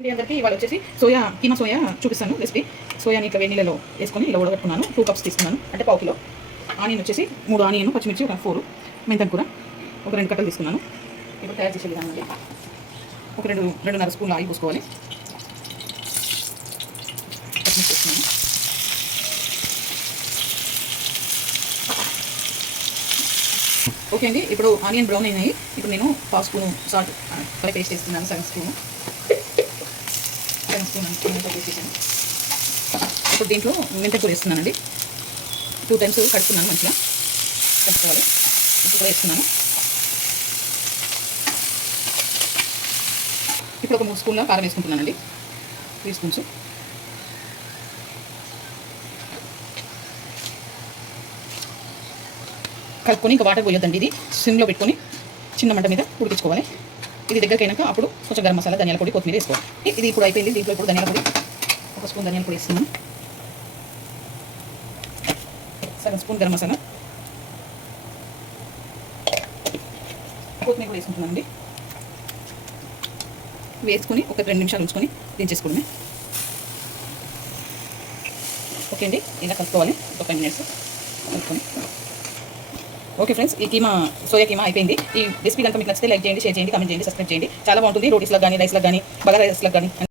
అందరికీ ఇవాళ వచ్చేసి కీమా సోయా చూపిస్తాను రెసిపీ. సోయాని ఇట్లా వేడి నీళ్ళలో వేసుకొని ఇలా ఉడగట్టుకున్నాను. 2 కప్స్ తీసుకున్నాను, అంటే పావు కిలో. ఆనియన్ వచ్చేసి 3 ఆనియన్, పచ్చిమిర్చి ఒక 4, మెంతం కూర ఒక 2 కట్టలు తీసుకున్నాను. ఇప్పుడు తయారు చేసే విధానం అండి. ఒక 2.5 స్పూన్లు ఆయిల్ పోసుకోవాలి. పచ్చిమిర్చి వేసుకున్నాను. ఓకే అండి, ఇప్పుడు ఆనియన్ బ్రౌన్ అయినాయి. ఇప్పుడు నేను పావు స్పూను సాల్ట్ ఫ్రై పేస్ట్ వేస్తున్నాను. సగం స్పూన్ వేసేసాను. ఇప్పుడు దీంట్లో మెంతం కూర వేస్తున్నానండి. 2 టైమ్స్ కడుక్కున్నాను, మంచిగా కలుపుకోవాలి. ఇప్పుడు కూడా వేస్తున్నాను. ఇప్పుడు ఒక 3 స్పూన్ల కారం వేసుకుంటున్నానండి, 3 స్పూన్స్. కలుపుకొని ఇంకా వాటర్ పోయొద్దండి. ఇది సిమ్లో పెట్టుకొని చిన్న మంట మీద ఉడికించుకోవాలి. ఇది దగ్గరికి అయినాక అప్పుడు కొంచెం గరం మసాలా, ధనియాల పొడి, కొత్తిమీర వేసుకోవాలి. ఇది ఇప్పుడు అయిపోయింది. దీంట్లో ఇప్పుడు ధనియాల పొడి, ఒక స్పూన్ ధనియాల పొడి వేస్తున్నాను. సగం స్పూన్ గరం మసాలా, కొత్తిమీర కూడా వేసుకుంటున్నానండి. వేసుకొని ఒక 2 నిమిషాలు ఉంచుకొని దించేసుకోవడమే. ఓకే అండి, ఇలా కలుపుకోవాలి ఒక 5 మినిట్స్ కలుపుకొని. ఓకే ఫ్రెండ్స్, ఈ సోయా కీమా అయిపోయింది. ఈ రెసిపీ కనుక మీకు నచ్చితే లైక్ చేయండి, షేర్ చేయండి, కామెంట్ చేయండి, సబ్స్క్రైబ్ చేయండి. చాలా బాగుంటుంది. రోటీస్లకు కానీ, రైస్లకు కానీ, బగారా రైస్లకు కానీ.